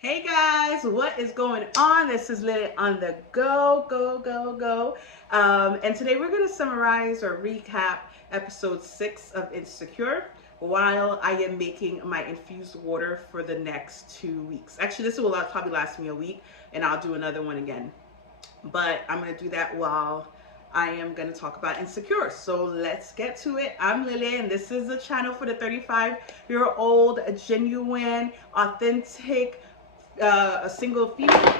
Hey guys, what is going on? This is Lily on the go. And today we're going to summarize or recap episode 6 of Insecure while I am making my infused water for the next 2 weeks. Actually, this will probably last me a week and I'll do another one again. But I'm going to do that while I am going to talk about Insecure. So let's get to it. I'm Lily, and this is a channel for the 35-year-old, genuine, authentic, a single female.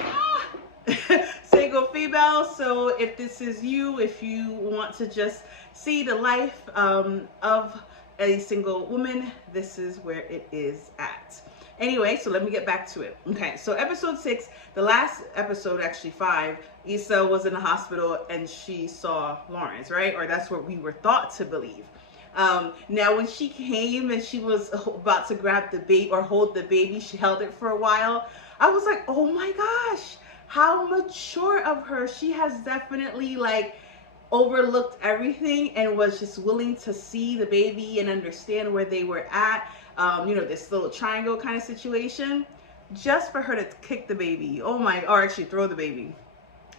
Single female. So if this is you, if you want to just see the life of a single woman, this is where it is at. Anyway, so let me get back to it. Okay, so episode 6, the last episode, actually 5, Issa was in the hospital and she saw Lawrence, right? Or that's what we were thought to believe. Now, when she came and she was about to grab the baby or hold the baby, she held it for a while. I was like, oh my gosh, how mature of her. She has definitely overlooked everything and was just willing to see the baby and understand where they were at. This little triangle kind of situation, just for her to kick the baby. Or actually throw the baby.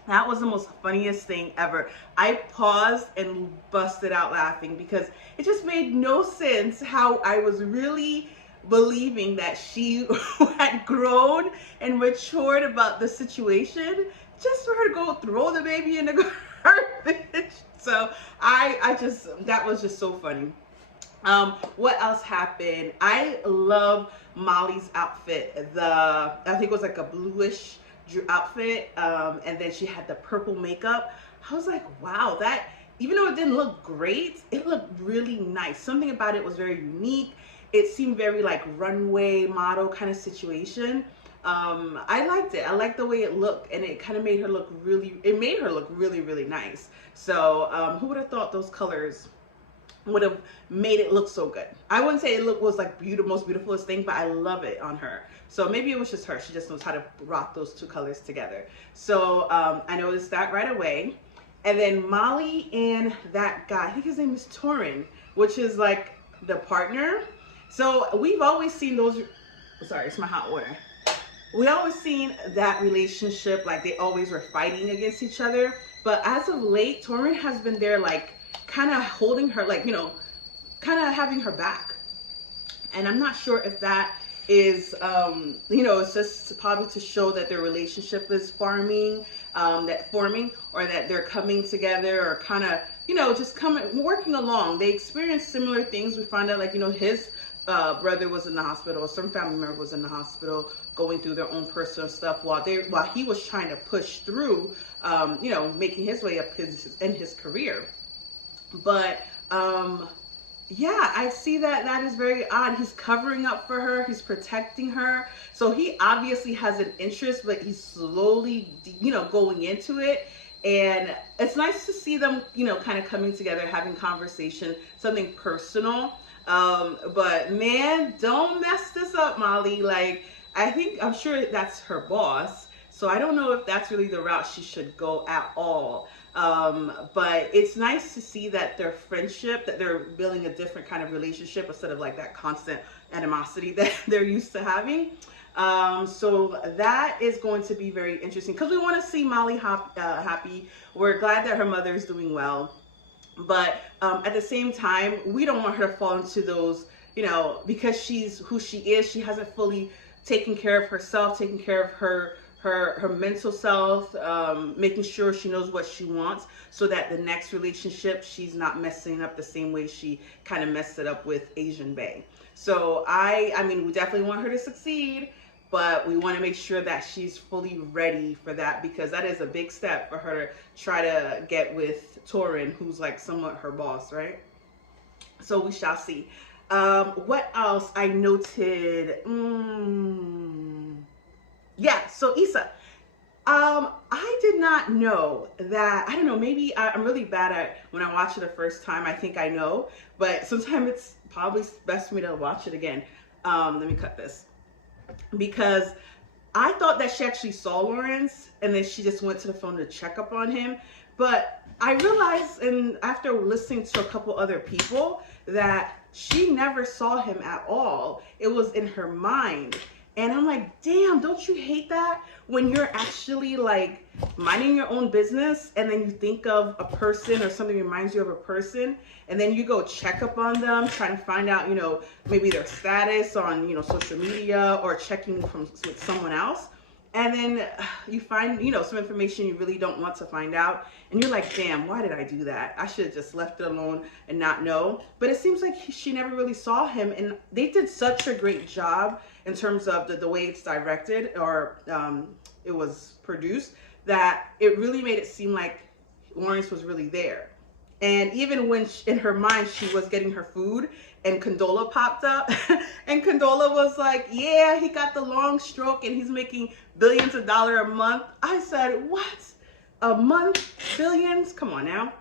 That was the most funniest thing ever. I paused and busted out laughing because it just made no sense how I was really believing that she had grown and matured about the situation just for her to go throw the baby in the garbage. So that was just so funny. What else happened? I love Molly's outfit. I think it was like a bluish outfit, and then she had the purple makeup. I was like, wow, that, even though it didn't look great, it looked really nice. Something about it was very unique. It seemed very like runway model kind of situation. I liked it. I liked the way it looked, and it kind of made her look really nice. So who would have thought those colors would have made it look so good? I wouldn't say it was like most beautifulest thing, but I love it on her. So maybe it was just her. She just knows how to rock those two colors together. So I noticed that right away. And then Molly and that guy, I think his name is Torin, which is like the partner. So we've always seen those, sorry, it's my hot water. We always seen that relationship, like they always were fighting against each other. But as of late, Torin has been there like kind of holding her, kind of having her back. And I'm not sure if that is, it's just probably to show that their relationship is forming, or that they're coming together, or kind of, just working along. They experienced similar things. We found out, his brother was in the hospital, or some family member was in the hospital, going through their own personal stuff while he was trying to push through, making his way up in his career. But yeah, I see that is very odd. He's covering up for her. He's protecting her. So he obviously has an interest, but he's slowly, going into it. And it's nice to see them, kind of coming together, having conversation, something personal. But man, don't mess this up, Molly. I'm sure that's her boss. So I don't know if that's really the route she should go at all. But it's nice to see that their friendship, that they're building a different kind of relationship instead of like that constant animosity that they're used to having. So that is going to be very interesting because we want to see Molly happy. We're glad that her mother is doing well. But at the same time, we don't want her to fall into those, because she's who she is. She hasn't fully taken care of herself, taken care of her mental self, making sure she knows what she wants, so that the next relationship she's not messing up the same way she kind of messed it up with Asian Bae. So I mean, we definitely want her to succeed, but we want to make sure that she's fully ready for that, because that is a big step for her to try to get with Torin, who's like somewhat her boss, right? So we shall see. What else I noted? Yeah, so Issa, I did not know that. I don't know, maybe I'm really bad at, when I watch it the first time, I think I know, but sometimes it's probably best for me to watch it again. Let me cut this, because I thought that she actually saw Lawrence and then she just went to the phone to check up on him. But I realized, and after listening to a couple other people, that she never saw him at all. It was in her mind. And I'm like, damn, don't you hate that when you're actually like minding your own business and then you think of a person or something reminds you of a person and then you go check up on them, trying to find out, maybe their status on, social media or checking with someone else. And then you find, some information you really don't want to find out. And you're like, damn, why did I do that? I should have just left it alone and not know. But it seems like she never really saw him. And they did such a great job in terms of the way it's directed or it was produced, that it really made it seem like Lawrence was really there. And even when in her mind she was getting her food and Condola popped up and Condola was like, yeah, he got the long stroke and he's making billions of dollars a month. I said, what? A month? Billions? Come on now.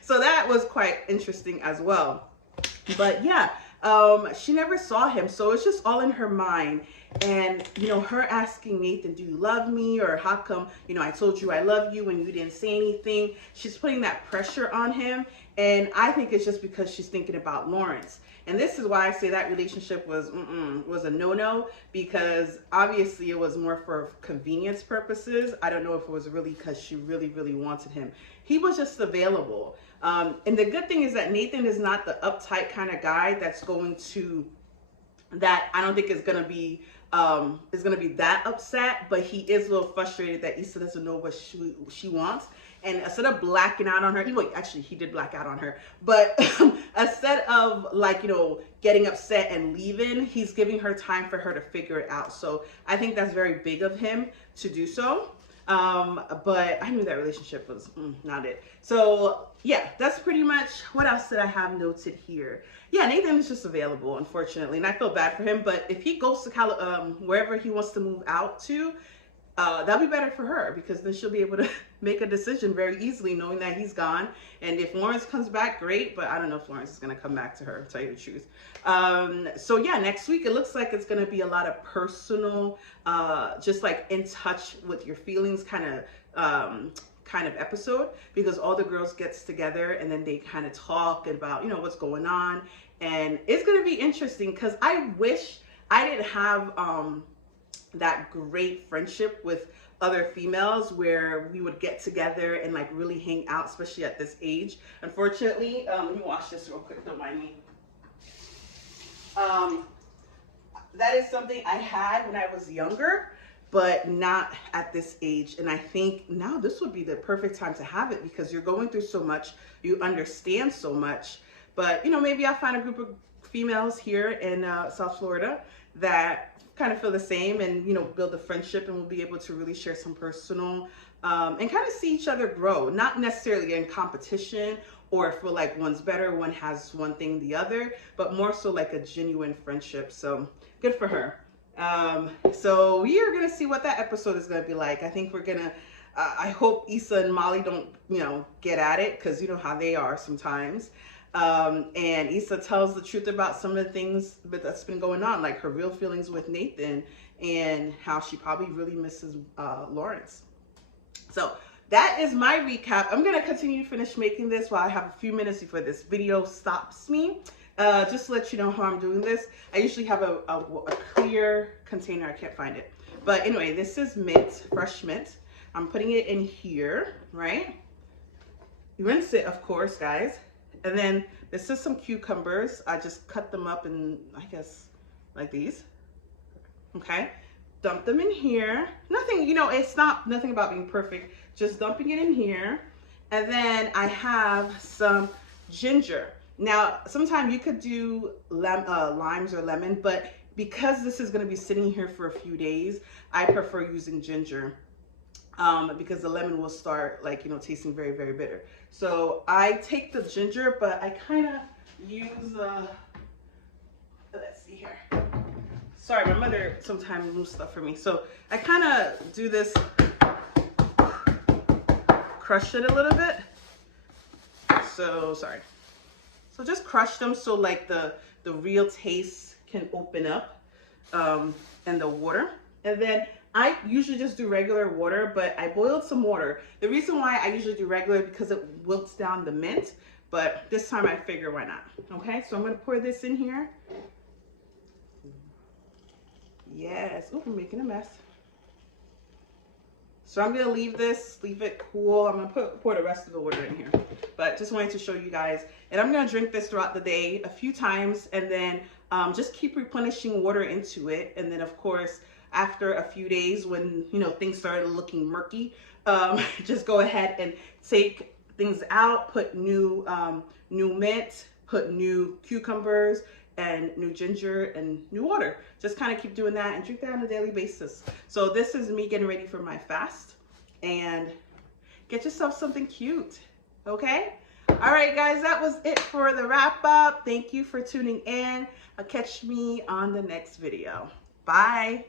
So that was quite interesting as well. But yeah, she never saw him. So it's just all in her mind. And, her asking Nathan, do you love me? Or how come, I told you I love you and you didn't say anything. She's putting that pressure on him. And I think it's just because she's thinking about Lawrence. And this is why I say that relationship was a no-no, because obviously it was more for convenience purposes. I don't know if it was really because she really, really wanted him. He was just available. And the good thing is that Nathan is not the uptight kind of guy that's going to, that I don't think is going to be that upset, but he is a little frustrated that Issa doesn't know what she wants. And instead of blacking out on her, actually he did black out on her, but instead of like, getting upset and leaving, he's giving her time for her to figure it out. So I think that's very big of him to do so. But I knew that relationship was not it. So yeah, that's pretty much, what else did I have noted here? Yeah, Nathan is just available, unfortunately, and I feel bad for him, but if he goes to wherever he wants to move out to, that'll be better for her, because then she'll be able to make a decision very easily knowing that he's gone. And if Lawrence comes back, great, but I don't know if Lawrence is going to come back to her, to tell you the truth. So yeah, next week it looks like it's going to be a lot of personal, just like in touch with your feelings kind of episode, because all the girls gets together and then they kind of talk about, what's going on. And it's going to be interesting, because I wish I didn't have that great friendship with other females where we would get together and like really hang out, especially at this age. Unfortunately, let me wash this real quick, don't mind me. That is something I had when I was younger, but not at this age. And I think now this would be the perfect time to have it, because you're going through so much, you understand so much. But maybe I'll find a group of females here in South Florida that kind of feel the same, and build a friendship, and we'll be able to really share some personal and kind of see each other grow, not necessarily in competition or feel like one's better, one has one thing the other, but more so like a genuine friendship. So good for her. So we are gonna see what that episode is gonna be like. I think we're gonna I hope Issa and Molly don't get at it, because you know how they are sometimes. And Issa tells the truth about some of the things that's been going on, like her real feelings with Nathan and how she probably really misses Lawrence. So that is my recap. I'm going to continue to finish making this while I have a few minutes before this video stops me. Just to let you know how I'm doing this. I usually have a clear container. I can't find it. But anyway, this is mint, fresh mint. I'm putting it in here, right? You rinse it, of course, guys. And then this is some cucumbers. I just cut them up in, I guess, like these. Okay. Dump them in here. Nothing, it's not nothing about being perfect. Just dumping it in here. And then I have some ginger. Now, sometimes you could do limes or lemon, but because this is going to be sitting here for a few days, I prefer using ginger. Because the lemon will start tasting very, very bitter. So I take the ginger, but I kind of use, let's see here. Sorry, my mother sometimes moves stuff for me. So I kind of do this, crush it a little bit. So, sorry. So just crush them so like the real taste can open up in the water. And then I usually just do regular water, but I boiled some water. The reason why I usually do regular is because it wilts down the mint, but this time I figure why not. Okay, so I'm gonna pour this in here. Yes. Ooh, I'm making a mess. So I'm gonna leave it cool. I'm gonna pour the rest of the water in here. But just wanted to show you guys. And I'm gonna drink this throughout the day a few times, and then just keep replenishing water into it. And then of course, after a few days when things started looking murky, just go ahead and take things out, put new mint, put new cucumbers, and new ginger and new water. Just kind of keep doing that and drink that on a daily basis. So this is me getting ready for my fast, and get yourself something cute, okay? All right, guys, that was it for the wrap up. Thank you for tuning in. Catch me on the next video. Bye.